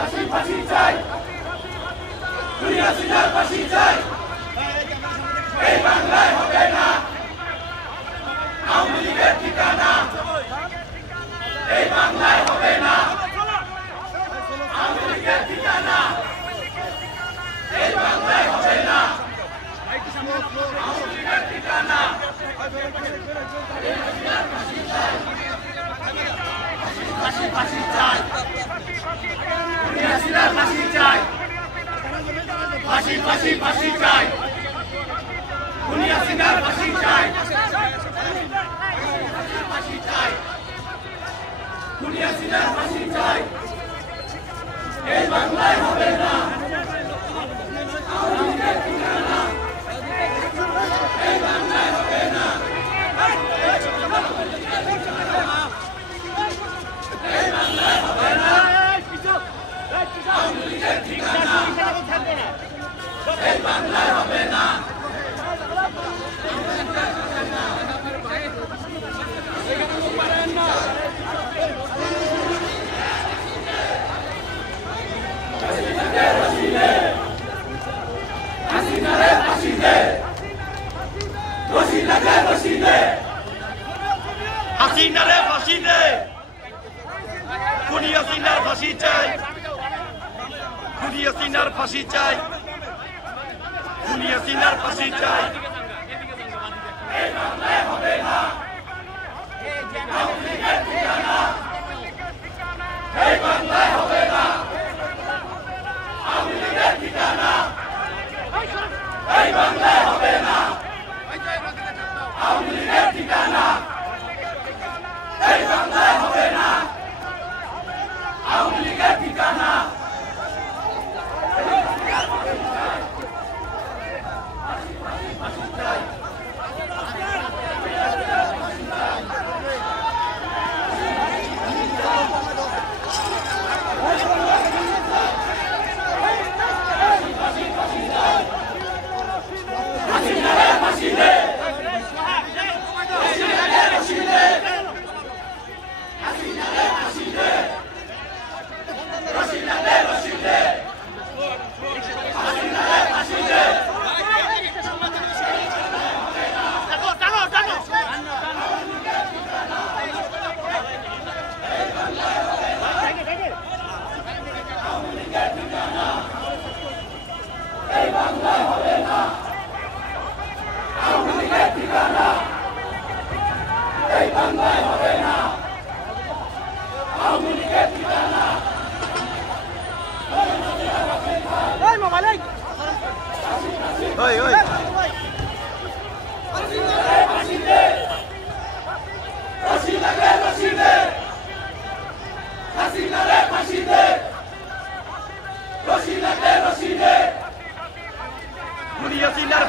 ফাঁসি চাই দুনিয়া সিনার ফাঁসি চাই এই বাংলায় হবে না আওয়ামী লীগের ঠিকানা এই বাংলায় হবে না আওয়ামী লীগের ঠিকানা এই বাংলায় হবে না আওয়ামী লীগের ঠিকানা ফাঁসি ফাঁসি চাই দুনিয়া সিনার ফাঁসি চাই ফাঁসি ফাঁসি ফাঁসি চাই দুনিয়া সিনার ফাঁসি চাই ফাঁসি চাই দুনিয়া সিনার ফাঁসি চাই এই বাংলায় হবে না আওয়ামী লীগের ঠিকানা এই বাংলায় হবে না এই বাংলায় হবে না আওয়ামী লীগের ঠিকানা এই বাংলায় হবে না হাসিনারে ফাঁসি দে রশিদাকে ফাঁসি দে হাসিনারে ফাঁসি দে খুনি হাসিনার ফাঁসি চাই খুনি হাসিনার ফাঁসি চাই খুনি হাসিনার ফাঁসি চাই এই বাংলায় হবে না আওয়ামী লীগের ঠিকানা এই বাংলায় হবে না আওয়ামী লীগের ঠিকানা এই বাংলায় হবে না আওয়ামী লীগের ঠিকানা এই বাংলায় হবে না আওয়ামী লীগের ঠিকানা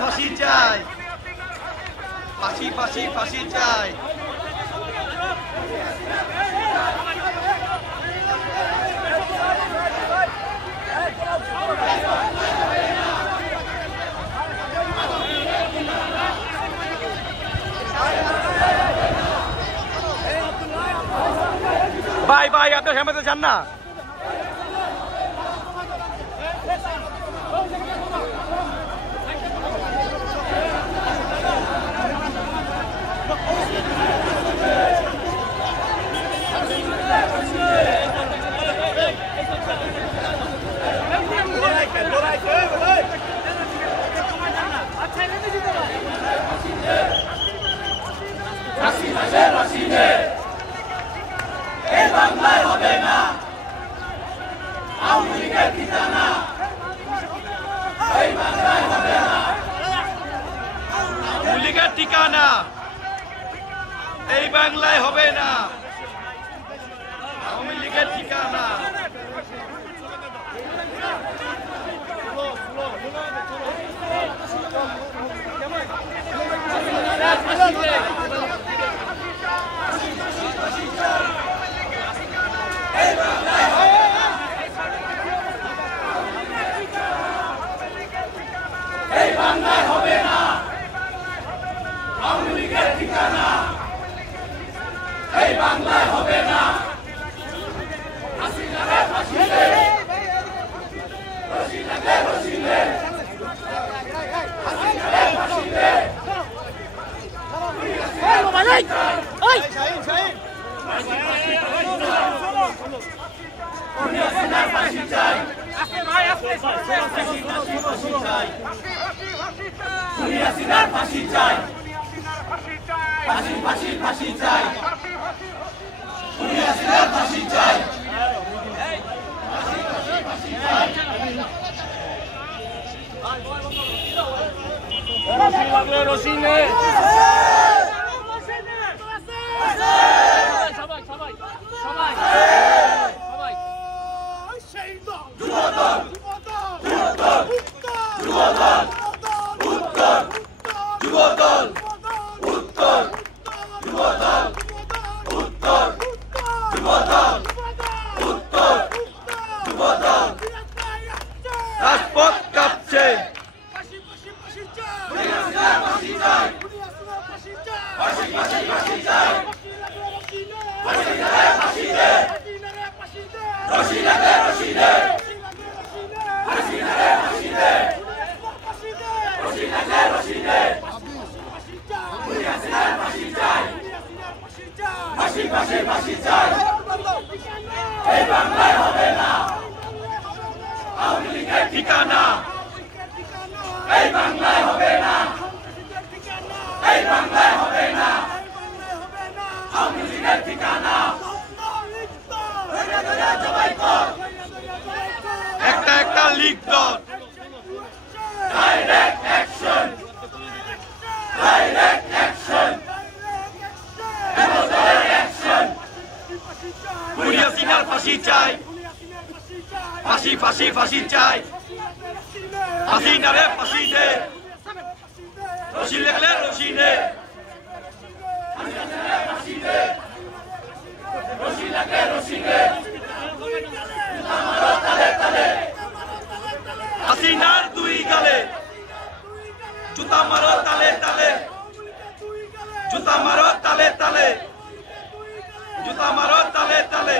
ফাঁসি চাই ফাঁসি ফাঁসি ফাঁসি চাই ভাই ভাই আপনার সামনে যান না এই বাংলায় হবে না আওয়ামী লীগের ঠিকানা এই বাংলায় হবে না আওয়ামী লীগের ঠিকানা এই বাংলায় হবে না আওয়ামী লীগের ঠিকানা এই বাংলায় হবে না আওয়ামী লীগের ঠিকানা এই বাংলায় হবে না হাসিনারে ফাঁসি দে ফাঁসি চাই, ফাঁসি ফাঁসি ফাঁসি চাই, ফাঁসি চাই, রশি নে সবাই সবাই সবাই সবাই যুবদল যুবদল যুবদল উত্তর যুবদল উত্তর যুবদল উত্তর যুবদল উত্তর যুবদল রাজপথ কাঁপছে ফাঁসি চাই, ফাঁসি ফাঁসি ফাঁসি চাই, ফাঁসি দে, রশি লাগে রশি দে, ফাঁসি লাগে ফাঁসি দে, রশি লাগে রশি দে, ফাঁসি চাই, ফাঁসি ফাঁসি ফাঁসি চাই, এই বাংলায় হবে না আওয়ামী লীগের ঠিকানা, এই বাংলায় হবে না, এই বাংলায় হবে না আওয়ামী লীগের ঠিকানা, একটা একটা লীগ দল, direct action, direct action, action, খুনি হাসিনার ফাঁসি চাই, ফাঁসি ফাঁসি ফাঁসি চাই, হাসিনারে ফাঁসি দে, রশি লাগলে রশি দে, রশি লাগে রশি দে, তালে তালে হাসিনার দুই গালে, জুতা মারো তালে তালে, জুতা মারো তালে তালে, জুতা মারো তালে তালে,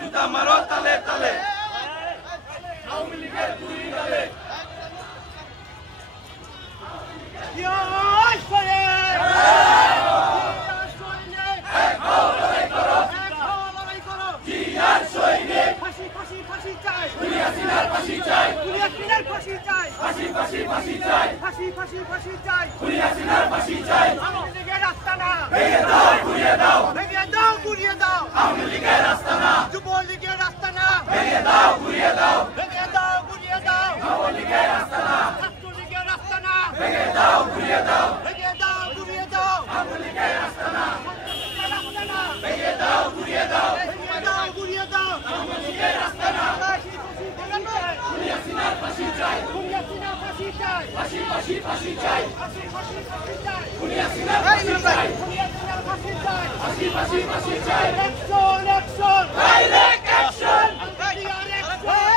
জুতা মারো তালে তালে, আওয়ামী লীগের দুই গালে, ফাঁসি চাই, ফাঁসি চাই, ফাঁসি ফাঁসি ফাঁসি চাই, ফাঁসি ফাঁসি ফাঁসি চাই, খুনি হাসিনার ফাঁসি চাই, আওয়ামী লীগের আস্তানা ভেঙে দাও ঘুরিয়ে দাও, ভেঙে দাও ঘুরিয়ে দাও, আওয়ামী লীগের আস্তানা, যুবলীগের আস্তানা ভেঙে দাও ঘুরিয়ে দাও, ভেঙে দাও ঘুরিয়ে দাও, আওয়ামী লীগের আস্তানা, ছাত্রলীগের আস্তানা ভেঙে দাও ঘুরিয়ে দাও, ভেঙে দাও ঘুরিয়ে দাও, আওয়ামী লীগের আস্তানা, ভেঙে দাও ঘুরিয়ে দাও, ভেঙে দাও ঘুরিয়ে দাও, আওয়ামী লীগের আস্তানা, ফাঁসি চাই, ফাঁসি চাই, ফাঁসি ফাঁসি ফাঁসি চাই, ফাঁসি ফাঁসি ফাঁসি চাই, খুনি হাসিনার ফাঁসি চাই, খুনি হাসিনার ফাঁসি চাই, ফাঁসি ফাঁসি ফাঁসি চাই, action action, direct action,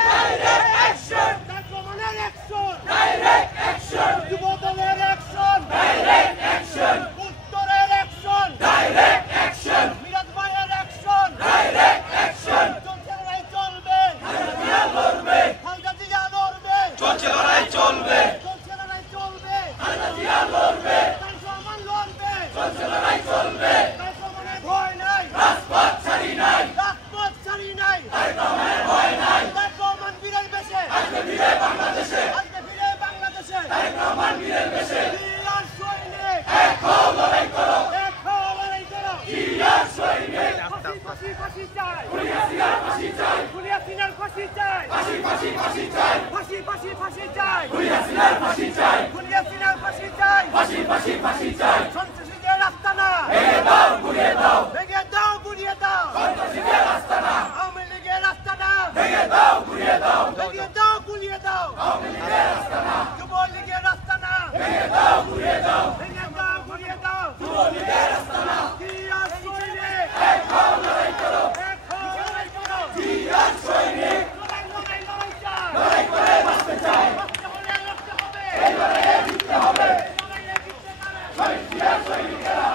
direct action, তাকমানের অ্যাকশন, ডাইরেক্ট অ্যাকশন, যুবদলের অ্যাকশন, ডাইরেক্ট অ্যাকশন, উত্তরের অ্যাকশন, ডাইরেক্ট অ্যাকশন, মিরাজ ভাইয়ের অ্যাকশন, ডাইরেক্ট অ্যাকশন, চলছে লড়াই চলবে, হালদা লড়বে, হালদা জিয়া লড়বে, চলছে লড়াই চলবে, চলছে লড়াই চলবে, হালদা জিয়া লড়বে, তারসমান লড়বে, চলছে লড়াই চলবে, তারসমানের ভয় নাই, রাজপথ ছাড়ি নাই, রাজপথ ছাড়ি নাই, তারসমানের ভয় নাই, তারসমান বীরের বেশে, আজকে ফিরে বাংলাদেশে, আজকে ফিরে বাংলাদেশে, তারসমান বীরের বেশে, জিয়ার সৈনিক, এক হও লড়াই করো, এক হও লড়াই করো, জিয়ার সৈনিক, ফাঁসি ফাঁসি ফাঁসি চাই, খুনি হাসিনার ফাঁসি চাই, খুনি হাসিনার ফাঁসি চাই, ফাঁসি ফাঁসি ফাঁসি চাই, ফাঁসি ফাঁসি ফাঁসি চাই, খুনি হাসিনার ফাঁসি চাই, খুনি হাসিনার ফাঁসি চাই, ফাঁসি ফাঁসি ফাঁসি চাই, সন্ত্রাসীদের আস্তানা ভেঙে দাও ঘুরিয়ে দাও, ভেঙে দাও ঘুরিয়ে দাও, সন্ত্রাসীদের আস্তানা, আওয়ামী লীগের আস্তানা ভেঙে দাও ঘুরিয়ে দাও, ভেঙে দাও ঘুরিয়ে দাও, আওয়ামী লীগের আস্তানা, যুবলীগের আস্তানা ভেঙে দাও ঘুরিয়ে দাও, ভেঙে দাও ঘুরিয়ে দাও, যুবলীগের আস্তানা, জিয়ার সৈনিক, এক হও লড়াই করো, এক হও লড়াই করো, জিয়ার সৈনিক, লড়াই লড়াই লড়াই চাই, লড়াই করে বাঁচতে চাই, বাঁচতে হলে লড়তে হবে, এই লড়াইয়ে জিততে হবে, লড়াইয়ে জিততে পারে, শহীদ জিয়ার সৈনিকেরা,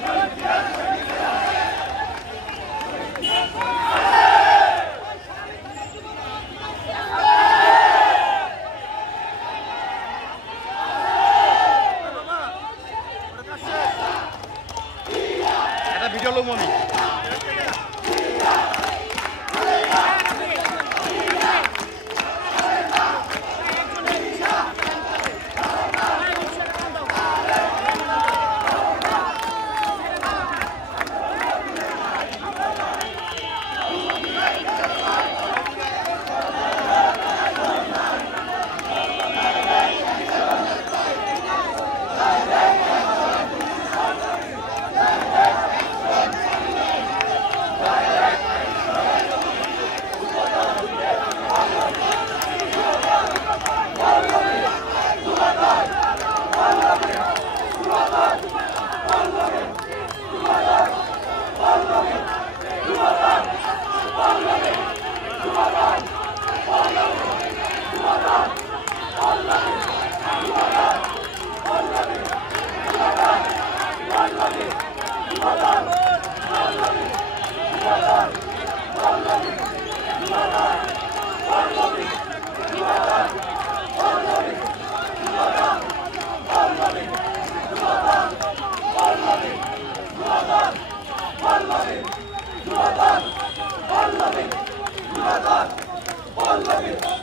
শহীদ জিয়ার সৈনিকেরা, এটা ভিডিও লোক মনি পল্লবী